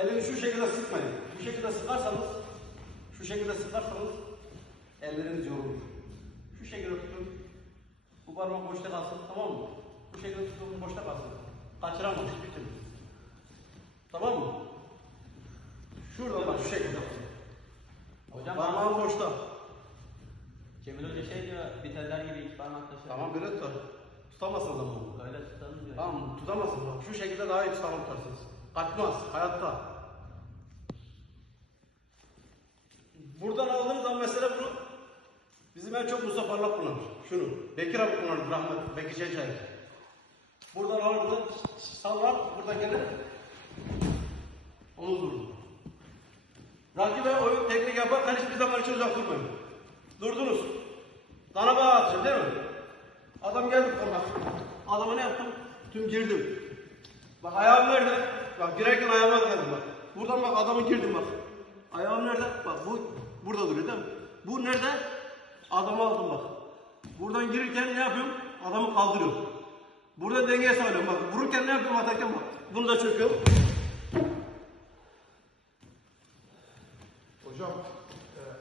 elini şu şekilde sıkmayın. Bu şekilde sıkarsanız, şu şekilde sıkarsanız elleriniz yorulur. Şu şekilde tutun. Bu parmak boşta kalsın tamam mı? Bu şekilde tutun boşta kalsın. Kaçıramaz türlü. Tamam mı? Şuradan bak şu şekilde. Hocam Parmağın boşta. Cemil Hoca şey diyor biteller gibi iki parmakla şey. Tamam böyle tutar. Tutamazsın o zaman. Öyle tutalım diyor. Tamam mı? tutamazsın bak. Şu şekilde daha iyi tutalım tutarsınız. Kaçmaz hayatta. Buradan aldığınız zaman mesela bunu bizim en çok Mustafa Parlak kullanır. Şunu. Bekir abi kullanır rahmet. Bekir Çeçay. Buradan alır buradan sallar. Buradan gelir. Omuz vurur. Rakibe oyun teknik yaparken hiçbir zaman hiç uzak durmayın. Durdunuz. Dana bağı atacağım değil mi? Adam geldi bak. Adama ne yaptım? Tüm girdim. Bak ayağım nerede? Bak girerken ayağıma geldim bak. Buradan bak adamı girdim bak. Ayağım nerede? Bak bu burada duruyor değil mi? Bu nerede? Adamı aldım bak. Buradan girirken ne yapıyorum? Adamı kaldırıyorum. Burada denge sağlıyorum bak. Vururken ne yapıyorum atarken bak. Bunu da çöküyorum. Hocam